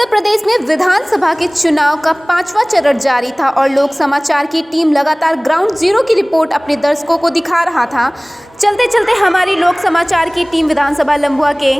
उत्तर प्रदेश में विधानसभा के चुनाव का 5वां चरण जारी था और लोक समाचार की टीम लगातार ग्राउंड जीरो की रिपोर्ट अपने दर्शकों को दिखा रहा था। चलते चलते हमारी लोक समाचार की टीम विधानसभा लंबुआ के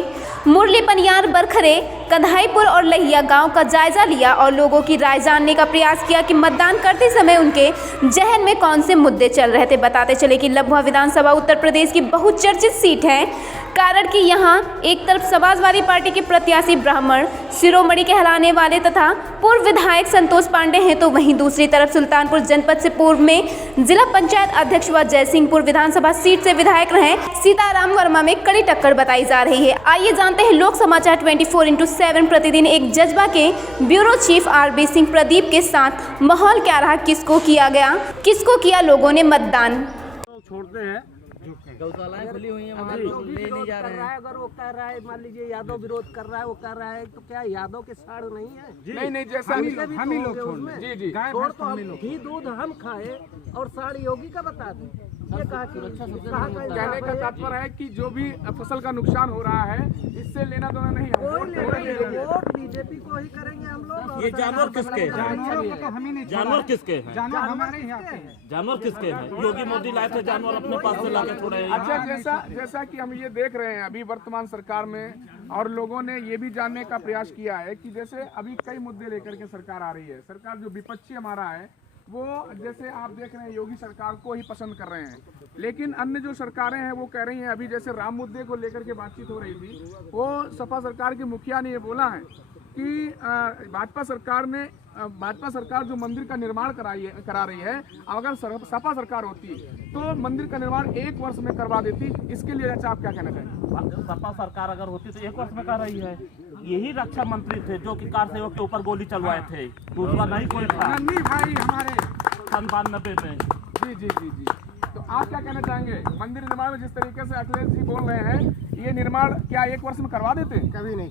मुरली पनियार, बरखरे, कन्हाईपुर और लहिया गांव का जायजा लिया और लोगों की राय जानने का प्रयास किया कि मतदान करते समय उनके जहन में कौन से मुद्दे चल रहे थे। बताते चले कि लंबुआ विधानसभा उत्तर प्रदेश की बहुचर्चित सीट है, कारण कि यहाँ एक तरफ समाजवादी पार्टी के प्रत्याशी ब्राह्मण शिरोमणि कहलाने वाले तथा पूर्व विधायक संतोष पांडे हैं, तो वहीं दूसरी तरफ सुल्तानपुर जनपद से पूर्व में जिला पंचायत अध्यक्ष व जयसिंहपुर विधानसभा सीट से विधायक रहे सीताराम वर्मा में कड़ी टक्कर बताई जा रही है। आइए जानते हैं लोक समाचार 24/7 प्रतिदिन एक जज्बा के bureau chief RB Singh Pradeep के साथ माहौल क्या रहा, किसको किया लोगों ने मतदान। छोड़ते हैं, गौशालाएं खुली हुई हैं, वहाँ लोग ले नहीं जा रहे हैं। अगर वो कह रहा है, मान लीजिए यादव विरोध कर रहा है, वो कह रहा है तो क्या यादव के साड़ नहीं है? नहीं, जैसा हम ही लोग जी छोड़ तो घी दूध हम खाए और साड़ योगी का बता दें। ये कहने का तात्पर्य है कि जो भी फसल का नुकसान हो रहा है, इससे लेना देना नहीं है। वोट बीजेपी को ही करेंगे हम लोग। ये जानवर किसके हैं? जानवर किसके हैं? जानवर हमारे यहाँ के हैं। जानवर किसके हैं? योगी मोदी लाए थे जानवर अपने पास से लाके छोड़े हैं। अच्छा, जैसा कि हम ये देख रहे हैं अभी वर्तमान सरकार में, और लोगों ने ये भी जानने का प्रयास किया है कि जैसे अभी कई मुद्दे लेकर के सरकार आ रही है। सरकार जो विपक्षी हमारा है वो, जैसे आप देख रहे हैं, योगी सरकार को ही पसंद कर रहे हैं, लेकिन अन्य जो सरकारें हैं वो कह रही हैं, अभी जैसे राम मुद्दे को लेकर के बातचीत हो रही थी, वो सपा सरकार के मुखिया ने ये बोला है कि भाजपा सरकार जो मंदिर का निर्माण करा रही है, अगर सपा सरकार होती तो मंदिर का निर्माण 1 वर्ष में करवा देती। इसके लिए अच्छा आप क्या कहना चाहेंगे? सपा सरकार अगर होती तो 1 वर्ष में कर रही है। यही रक्षा मंत्री थे जो कि कार सेवक के ऊपर गोली चलवाए थे, दूसरा नहीं कोई था। भाई हमारे 92 में। जी। तो आप क्या कहना चाहेंगे? मंदिर निर्माण में जिस तरीके से अखिलेश जी बोल रहे हैं, ये निर्माण क्या 1 वर्ष में करवा देते? कभी नहीं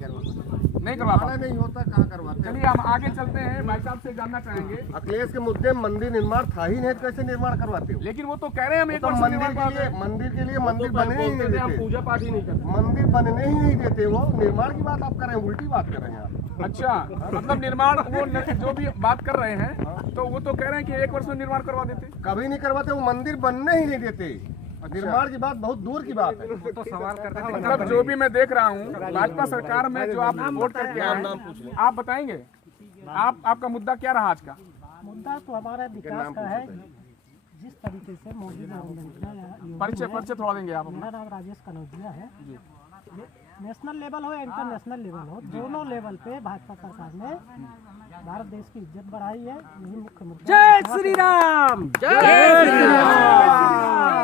नहीं करवा पाते। नहीं होता, कहाँ करवाते? चलिए हम आगे चलते हैं, भाई साहब से जानना चाहेंगे। अखिलेश के मुद्दे मंदिर निर्माण था ही नहीं, कैसे निर्माण करवाते हो? लेकिन वो तो कह रहे हैं हम 1 वर्ष मंदिर के लिए मंदिर बनने ही नहीं देते, पूजा पाठ ही नहीं करते, मंदिर बनने ही नहीं देते। वो निर्माण की बात आप कर रहे हैं, उल्टी बात कर रहे हैं आप। अच्छा, मतलब निर्माण वो जो भी बात कर रहे हैं तो वो तो कह रहे हैं कि 1 वर्ष में निर्माण करवा देते। कभी नहीं करवाते, वो मंदिर बनने ही नहीं देते। निर्माण की बात बहुत दूर की बात है। तो सवाल करते हैं, मतलब जो भी मैं देख रहा हूँ भाजपा सरकार में जो आप वोट करके आए, आप बताएंगे आपका मुद्दा क्या रहा आज का? मुद्दा तो हमारा विकास का है। जिस तरीके से मोदी ने परिचय थोड़ा देंगे आप? मेरा नाम राजेश कनौजिया है। नेशनल लेवल हो या इंटरनेशनल लेवल हो, दोनों लेवल पे भाजपा सरकार ने भारत देश की इज्जत बढ़ाई है। यही मुख्य मुद्दा। जय श्री राम, जय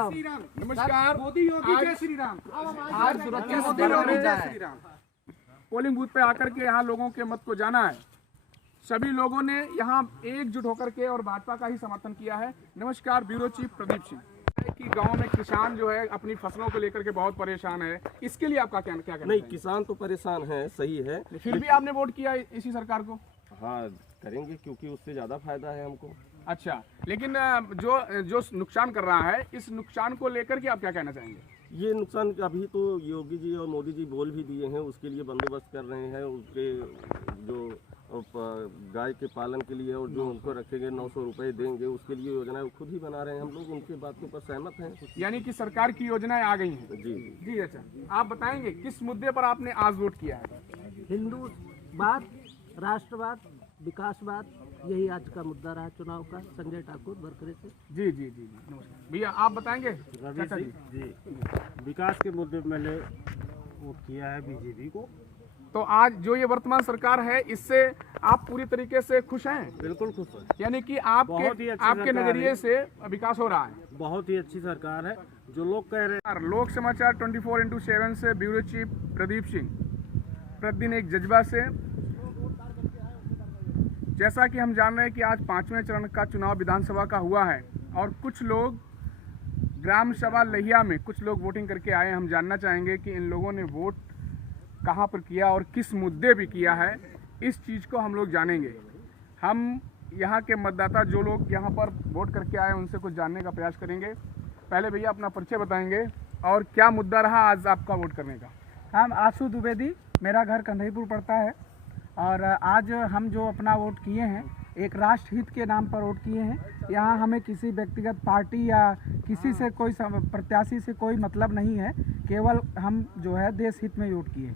श्री राम। नमस्कार मोदी योगी, जय श्री राम। आज सुरक्षा पोलिंग बूथ पे आकर के यहाँ लोगों के मत को जाना है। सभी लोगों ने यहाँ एकजुट होकर के और भाजपा का ही समर्थन किया है। नमस्कार, ब्यूरो चीफ प्रदीप सिंह। कि गांव में किसान जो है अपनी फसलों को लेकर के बहुत परेशान है, इसके लिए आपका क्या कहना? नहीं, किसान तो परेशान है, सही है, फिर भी आपने वोट किया इसी सरकार को? हाँ, करेंगे क्योंकि उससे ज्यादा फायदा है हमको। अच्छा, लेकिन जो नुकसान कर रहा है, इस नुकसान को लेकर के आप क्या कहना चाहेंगे? ये नुकसान अभी तो योगी जी और मोदी जी बोल भी दिए हैं, उसके लिए बंदोबस्त कर रहे हैं। उसके जो गाय के पालन के लिए और जो उनको रखेंगे 900 रुपए देंगे, उसके लिए योजनाएं वो खुद ही बना रहे हैं। हम लोग उनकी बातों पर सहमत हैं। यानी कि सरकार की योजनाएं आ गई हैं। जी। अच्छा, आप बताएंगे किस मुद्दे पर आपने आज वोट किया है? हिंदूवाद, राष्ट्रवाद, विकासवाद, यही आज का मुद्दा रहा चुनाव का। संजय ठाकुर, बरकरे से। जी। नमस्कार भैया, आप बताएंगे? जी, विकास के मुद्दे पे मैंने वोट किया है बीजेपी को। तो आज जो ये वर्तमान सरकार है, इससे आप पूरी तरीके से खुश हैं? बिल्कुल खुश है। यानी कि आपके नजरिए से विकास हो रहा है? बहुत ही अच्छी सरकार है। जो लोग कह रहे हैं। लोक समाचार 24/7 से ब्यूरो चीफ प्रदीप सिंह, प्रतिदिन एक जज्बा से। जैसा कि हम जान रहे हैं कि आज 5वें चरण का चुनाव विधानसभा का हुआ है और कुछ लोग ग्राम सभा लहिया में कुछ लोग वोटिंग करके आए। हम जानना चाहेंगे कि इन लोगों ने वोट कहां पर किया और किस मुद्दे पे किया है। इस चीज़ को हम लोग जानेंगे। हम यहाँ के मतदाता जो लोग यहाँ पर वोट करके आए उनसे कुछ जानने का प्रयास करेंगे। पहले भैया अपना परिचय बताएंगे और क्या मुद्दा रहा आज आपका वोट करने का? हम आशु द्विवेदी, मेरा घर कन्हईपुर पड़ता है और आज हम जो अपना वोट किए हैं एक राष्ट्र हित के नाम पर वोट किए हैं। यहाँ हमें किसी व्यक्तिगत पार्टी या किसी से कोई प्रत्याशी से कोई मतलब नहीं है, केवल हम जो है देश हित में वोट किए,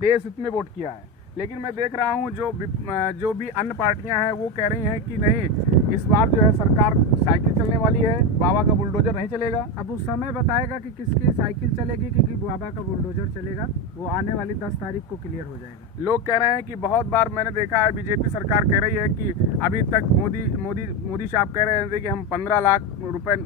देश हित में वोट किया है। लेकिन मैं देख रहा हूँ जो भी अन्य पार्टियां हैं वो कह रही हैं कि नहीं, इस बार जो है सरकार साइकिल चलने वाली है, बाबा का बुलडोजर नहीं चलेगा। अब उस समय बताएगा कि किसकी साइकिल चलेगी कि बाबा का बुलडोजर चलेगा, वो आने वाली 10 तारीख को क्लियर हो जाएगा। लोग कह रहे हैं कि बहुत बार मैंने देखा है बीजेपी सरकार कह रही है कि अभी तक मोदी साहब कह रहे थे कि हम 15 लाख रुपए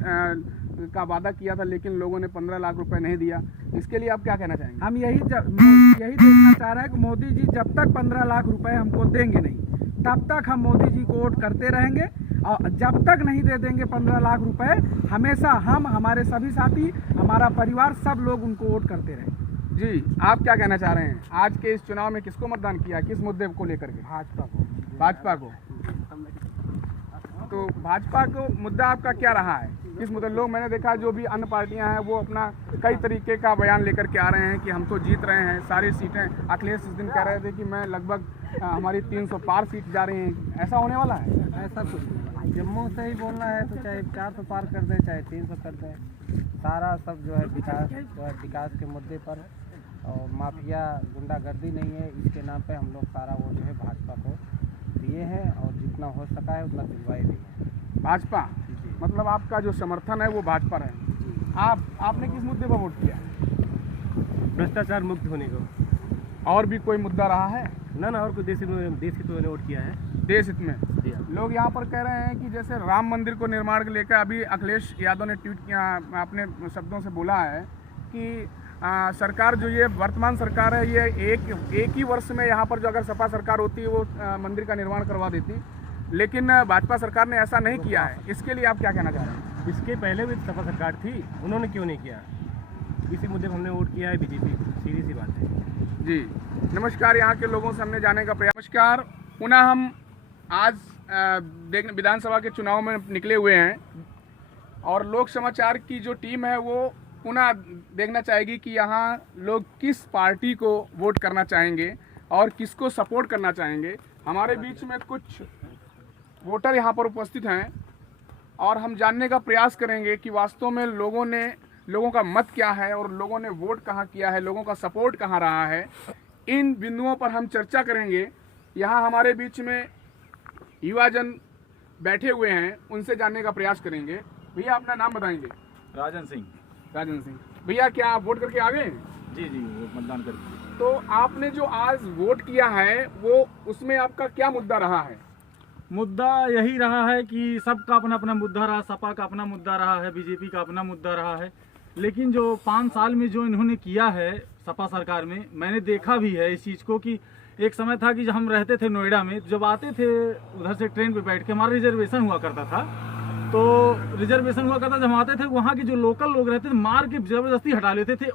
का वादा किया था, लेकिन लोगों ने 15 लाख रुपए नहीं दिया। इसके लिए आप क्या कहना चाहेंगे? हम यही देखना चाह रहे हैं कि मोदी जी जब तक 15 लाख रुपए हमको देंगे नहीं, तब तक हम मोदी जी को वोट करते रहेंगे, और जब तक नहीं दे देंगे 15 लाख रुपए, हमेशा हम, हमारे सभी साथी, हमारा परिवार, सब लोग उनको वोट करते रहें। जी, आप क्या कहना चाह रहे हैं? आज के इस चुनाव में किसको मतदान किया, किस मुद्दे को लेकर के? भाजपा को। तो भाजपा को मुद्दा आपका क्या रहा है? किस मुद्दे? लोग, मैंने देखा जो भी अन्य पार्टियां हैं वो अपना कई तरीके का बयान लेकर के आ रहे हैं कि हम तो जीत रहे हैं सारी सीटें। अखिलेश इस दिन कह रहे थे कि मैं लगभग हमारी 300 पार सीट जा रही हैं। ऐसा होने वाला है? ऐसा कुछ नहीं। जम्मू से ही बोलना है तो चाहे 400 पार कर दे, चाहे 300 कर दे, सारा सब जो है विकास के मुद्दे पर, और माफिया गुंडागर्दी नहीं है, इसके नाम पे हम लोग सारा वो जो है भाजपा को दिए हैं, और जितना हो सका है उतना दिलवाए भी हैं। भाजपा, मतलब आपका जो समर्थन है वो भाजपा है। आपने किस मुद्दे पर वोट किया? भ्रष्टाचार मुक्त होने को। और भी कोई मुद्दा रहा है? ना और कोई देश हित में वोट किया है। देश हित में लोग यहाँ पर कह रहे हैं कि जैसे राम मंदिर को निर्माण को लेकर अभी अखिलेश यादव ने ट्वीट किया, अपने शब्दों से बोला है कि सरकार जो ये वर्तमान सरकार है ये एक ही वर्ष में यहाँ पर जो अगर सपा सरकार होती वो मंदिर का निर्माण करवा देती, लेकिन भाजपा सरकार ने ऐसा नहीं किया है। इसके लिए आप क्या कहना चाह रहे हैं? इसके पहले भी सपा सरकार थी, उन्होंने क्यों नहीं किया? इसी मुद्दे पर हमने वोट किया है बीजेपी, सीधी सी बात है। जी, नमस्कार। यहाँ के लोगों से हमने जाने का प्रयास। नमस्कार, पुनः हम आज विधानसभा के चुनाव में निकले हुए हैं, और लोक समाचार की जो टीम है वो पुनः देखना चाहेगी कि यहाँ लोग किस पार्टी को वोट करना चाहेंगे और किसको सपोर्ट करना चाहेंगे। हमारे बीच में कुछ वोटर यहाँ पर उपस्थित हैं, और हम जानने का प्रयास करेंगे कि वास्तव में लोगों का मत क्या है, और लोगों ने वोट कहाँ किया है, लोगों का सपोर्ट कहाँ रहा है। इन बिंदुओं पर हम चर्चा करेंगे। यहाँ हमारे बीच में युवाजन बैठे हुए हैं, उनसे जानने का प्रयास करेंगे। भैया, अपना नाम बताएंगे? राजन सिंह। भैया, क्या आप वोट करके आ गए? जी, मतदान करके। तो आपने जो आज वोट किया है वो, उसमें आपका क्या मुद्दा रहा है? मुद्दा यही रहा है कि सबका अपना अपना मुद्दा रहा, सपा का अपना मुद्दा रहा है, बीजेपी का अपना मुद्दा रहा है। लेकिन जो 5 साल में जो इन्होंने किया है सपा सरकार में, मैंने देखा भी है इस चीज़ को कि एक समय था कि जब हम रहते थे नोएडा में, जब आते थे उधर से ट्रेन पे बैठ के, हमारा रिजर्वेशन हुआ करता था, तो रिजर्वेशन हुआ करता, जब हम आते थे वहाँ के जो लोकल लोग रहते थे मार के ज़बरदस्ती हटा लेते थे।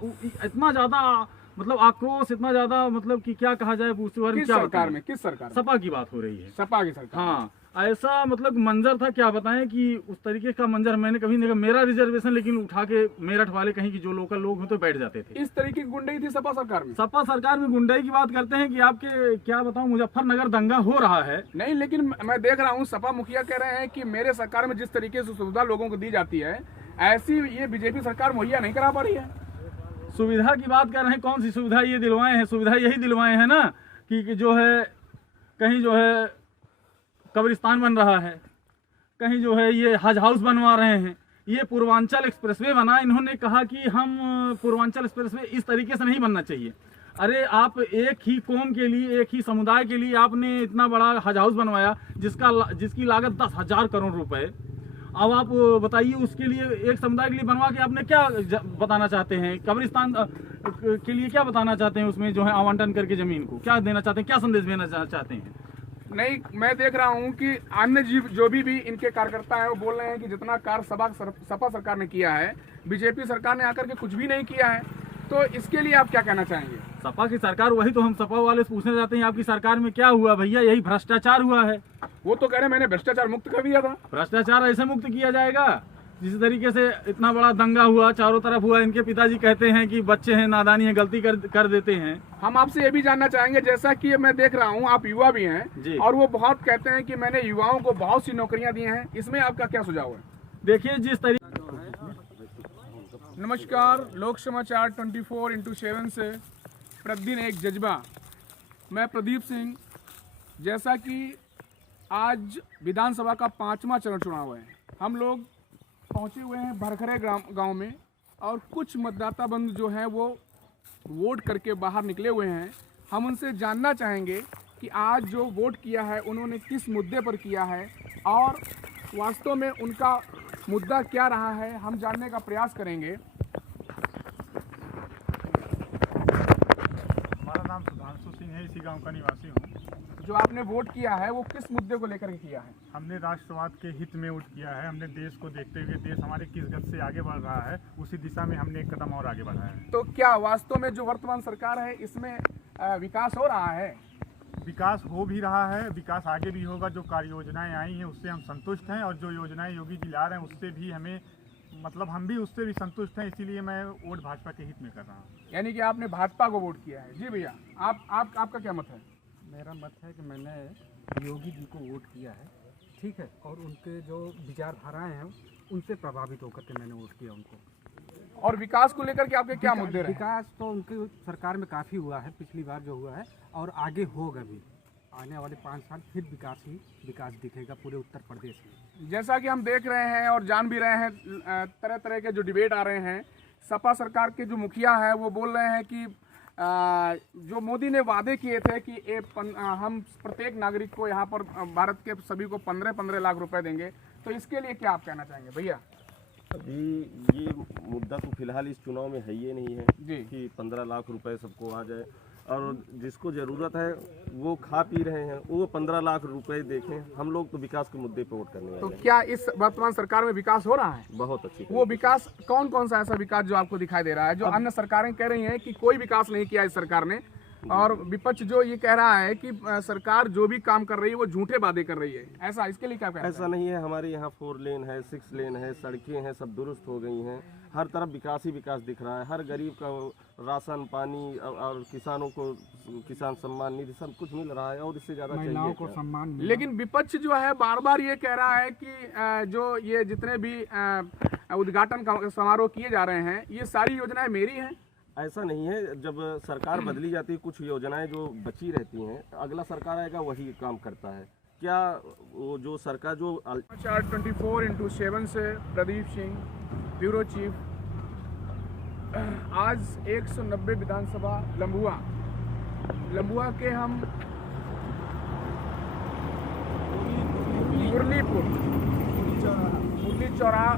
इतना ज़्यादा मतलब आक्रोश, इतना ज़्यादा मतलब कि क्या कहा जाए, किस सरकार में? सपा की बात हो रही है, सपा की सरकार। हाँ, ऐसा मतलब मंजर था, क्या बताएं कि उस तरीके का मंजर मैंने कभी नहीं देखा। मेरा रिजर्वेशन लेकिन उठा के मेरठ वाले कहीं की जो लोकल लोग होते बैठ जाते थे। इस तरीके की गुंडाई थी सपा सरकार में? सपा सरकार में गुंडाई की बात करते हैं कि आपके क्या बताऊं, मुजफ्फरनगर दंगा हो रहा है। नहीं, लेकिन मैं देख रहा हूँ सपा मुखिया कह रहे हैं कि मेरे सरकार में जिस तरीके से सुविधा लोगों को दी जाती है, ऐसी ये बीजेपी सरकार मुहैया नहीं करा पा रही है। सुविधा की बात कर रहे हैं, कौन सी सुविधा ये दिलवाए हैं? सुविधा यही दिलवाए हैं ना कि जो है कहीं जो है कब्रिस्तान बन रहा है, कहीं जो है ये हज हाउस बनवा रहे हैं। ये पूर्वांचल एक्सप्रेसवे बना, इन्होंने कहा कि हम पूर्वांचल एक्सप्रेसवे इस तरीके से नहीं बनना चाहिए। अरे आप एक ही कौम के लिए, एक ही समुदाय के लिए आपने इतना बड़ा हज हाउस बनवाया जिसकी लागत 10,000 करोड़ रुपए। अब आप बताइए उसके लिए, एक समुदाय के लिए बनवा के आपने क्या बताना चाहते हैं? कब्रिस्तान के लिए क्या बताना चाहते हैं? उसमें जो है आवंटन करके जमीन को क्या देना चाहते हैं, क्या संदेश देना चाहते हैं? नहीं, मैं देख रहा हूं कि अन्य जो भी इनके कार्यकर्ता हैं वो बोल रहे हैं कि जितना कार्य सपा सरकार ने किया है, बीजेपी सरकार ने आकर के कुछ भी नहीं किया है। तो इसके लिए आप क्या कहना चाहेंगे? सपा की सरकार, वही तो हम सपा वाले से पूछना चाहते हैं, आपकी सरकार में क्या हुआ भैया? यही भ्रष्टाचार हुआ है। वो तो कह रहे हैं मैंने भ्रष्टाचार मुक्त कर दिया था। भ्रष्टाचार ऐसे मुक्त किया जाएगा? जिस तरीके से इतना बड़ा दंगा हुआ, चारों तरफ हुआ, इनके पिताजी कहते हैं कि बच्चे हैं, नादानी है, गलती कर देते हैं। हम आपसे ये भी जानना चाहेंगे, जैसा कि मैं देख रहा हूँ आप युवा भी हैं और वो बहुत कहते हैं कि मैंने युवाओं को बहुत सी नौकरियां दी हैं, इसमें आपका क्या सुझाव है? देखिए जिस तरीके नमस्कार, लोक समाचार 24x7 से प्रतिदिन एक जज्बा। मैं प्रदीप सिंह। जैसा कि आज विधानसभा का 5वां चरण चुनाव है, हम लोग पहुंचे हुए हैं भरखरे गांव में और कुछ मतदाता बंधु जो हैं वो वोट करके बाहर निकले हुए हैं। हम उनसे जानना चाहेंगे कि आज जो वोट किया है उन्होंने किस मुद्दे पर किया है और वास्तव में उनका मुद्दा क्या रहा है, हम जानने का प्रयास करेंगे। हमारा नाम सुधांशु सिंह है, इसी गांव का निवासी हूँ। जो आपने वोट किया है वो किस मुद्दे को लेकर के किया है? हमने राष्ट्रवाद के हित में वोट किया है। हमने देश को देखते हुए देश हमारे किस गति से आगे बढ़ रहा है उसी दिशा में हमने एक कदम और आगे बढ़ाया है। तो क्या वास्तव में जो वर्तमान सरकार है इसमें विकास हो रहा है? विकास हो भी रहा है, विकास आगे भी होगा। जो कार्य योजनाएं आई हैं उससे हम संतुष्ट हैं और जो योजनाएं योगी जी ला रहे हैं उससे भी हमें हम भी उससे भी संतुष्ट हैं, इसीलिए मैं वोट भाजपा के हित में कर रहा हूँ। यानी कि आपने भाजपा को वोट किया है। जी भैया, आपका क्या मत है? मेरा मत है कि मैंने योगी जी को वोट किया है, ठीक है, और उनके जो विचारधाराएं हैं उनसे प्रभावित होकर के मैंने वोट किया उनको। और विकास को लेकर के आपके क्या मुद्दे रहे? विकास तो उनकी सरकार में काफ़ी हुआ है, पिछली बार जो हुआ है, और आगे होगा भी। आने वाले 5 साल फिर विकास दिखेगा पूरे उत्तर प्रदेश में। जैसा कि हम देख रहे हैं और जान भी रहे हैं, तरह तरह के जो डिबेट आ रहे हैं, सपा सरकार के जो मुखिया हैं वो बोल रहे हैं कि जो मोदी ने वादे किए थे कि हम प्रत्येक नागरिक को यहाँ पर भारत के सभी को 15-15 लाख रुपए देंगे, तो इसके लिए क्या आप कहना चाहेंगे भैया? अभी ये मुद्दा तो फिलहाल इस चुनाव में है ही नहीं है जी कि 15 लाख रुपए सबको आ जाए, और जिसको ज़रूरत है वो खा पी रहे हैं, वो 15 लाख रुपए देखें। हम लोग तो विकास के मुद्दे पर वोट करने वाले तो हैं। क्या इस वर्तमान सरकार में विकास हो रहा है? बहुत अच्छी। वो विकास कौन कौन सा ऐसा विकास जो आपको दिखाई दे रहा है, जो अन्य सरकारें कह रही हैं कि कोई विकास नहीं किया इस सरकार ने, और विपक्ष जो ये कह रहा है कि सरकार जो भी काम कर रही है वो झूठे वादे कर रही है, ऐसा इसके लिए क्या कहना है? ऐसा नहीं है, हमारे यहाँ 4 लेन है, 6 लेन है, सड़कें हैं, सब दुरुस्त हो गई हैं। हर तरफ विकास ही विकास दिख रहा है। हर गरीब का राशन पानी और किसानों को किसान सम्मान निधि सब कुछ मिल रहा है, और इससे ज़्यादा चाहिए को सम्मान। लेकिन विपक्ष जो है बार बार ये कह रहा है कि जो ये जितने भी उद्घाटन समारोह किए जा रहे हैं ये सारी योजनाएं मेरी हैं। ऐसा नहीं है, जब सरकार बदली जाती है कुछ योजनाएं जो बची रहती हैं, अगला सरकार आएगा वही काम करता है। क्या वो जो सरकार जो 24x7 से प्रदीप सिंह, ब्यूरो चीफ। आज 190 विधानसभा लंबुआ के हम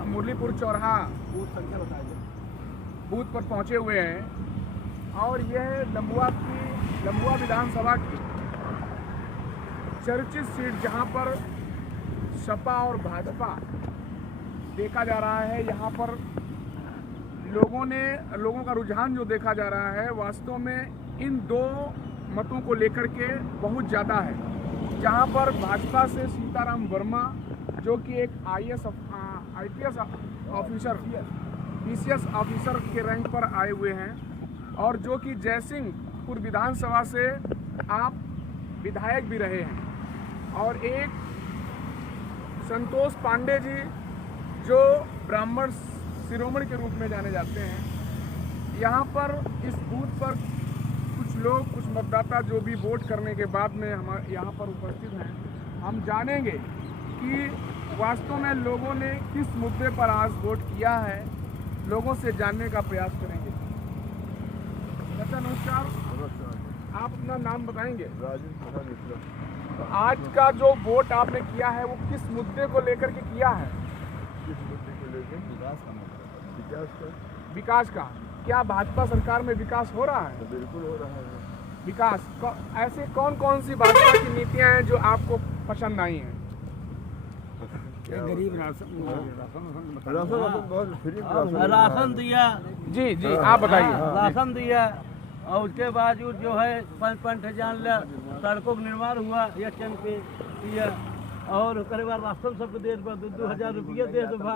मुरलीपुर चौराहा बूथ पर पहुंचे हुए हैं, और यह लंबुआ विधानसभा की चर्चित सीट जहां पर सपा और भाजपा देखा जा रहा है। यहाँ पर लोगों का रुझान जो देखा जा रहा है वास्तव में इन 2 मतों को लेकर के बहुत ज़्यादा है। जहाँ पर भाजपा से सीताराम वर्मा जो कि एक IPS ऑफिसर PCS ऑफिसर के रैंक पर आए हुए हैं, और जो कि जयसिंहपुर विधानसभा से आप विधायक भी रहे हैं, और एक संतोष पांडे जी जो ब्राह्मण शिरोमणि के रूप में जाने जाते हैं। यहाँ पर इस बूथ पर कुछ मतदाता जो भी वोट करने के बाद में हमारे यहाँ पर उपस्थित हैं, हम जानेंगे कि वास्तव में लोगों ने किस मुद्दे पर आज वोट किया है, लोगों से जानने का प्रयास करेंगे। अच्छा नमस्कार, आप अपना नाम बताएंगे? तो आज का जो वोट आपने किया है वो किस मुद्दे को लेकर के किया है? किस मुद्दे को लेकर? विकास का। क्या भाजपा सरकार में विकास हो रहा है? बिल्कुल हो रहा है विकास। ऐसे कौन कौन सी भाजपा की नीतियां हैं जो आपको पसंद आई हैं? गरीब राशन दिया। जी आप बताइए। राशन दिया, और उसके बावजूद जो है 5-5 हजार सड़कों का निर्माण हुआ, ये चंद पे दिया, और ओकरे बाद राशन सबके दे बा 2,000 रुपया दे बा।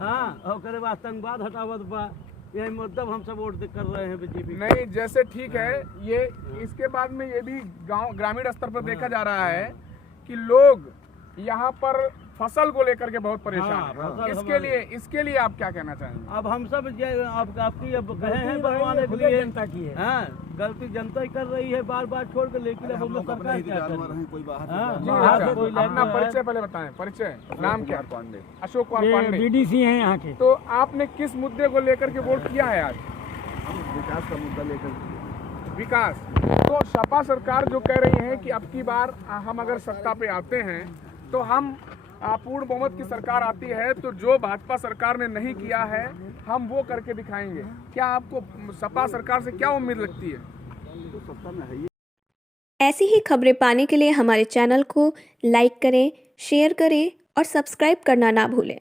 हाँ, और ओकरे बाद आतंकवाद हटावत बा। यही मतलब हम सब वोट कर रहे हैं बीजेपी। नहीं, जैसे ठीक है, ये इसके बाद में ये भी गांव ग्रामीण स्तर पर देखा जा रहा है कि लोग यहाँ पर फसल को लेकर के बहुत परेशान हैं। इसके लिए आप क्या कहना चाहेंगे? अब हम सब आपकी अब कहे हैं बनवाने के लिए जनता की है। हाँ, गलती जनता ही कर रही है बार बार छोड़ के, लेकिन अब हम लोग सरकार क्या करें? अपना परिचय पहले बताएं। परिचय, नाम क्या? पांडे, अशोक कुमार पांडे, बीडीसी हैं यहाँ के। तो आपने किस मुद्दे को लेकर के वोट किया है आज? विकास का मुद्दा लेकर। विकास। तो सपा सरकार जो कह रही है कि अब की बार हम अगर सत्ता पे आते हैं तो हम पूर्ण बहुमत की सरकार आती है, तो जो भाजपा सरकार ने नहीं किया है हम वो करके दिखाएंगे। क्या आपको सपा सरकार से क्या उम्मीद लगती है? तो सत्ता में है ही। ऐसी ही खबरें पाने के लिए हमारे चैनल को लाइक करें, शेयर करें और सब्सक्राइब करना ना भूलें।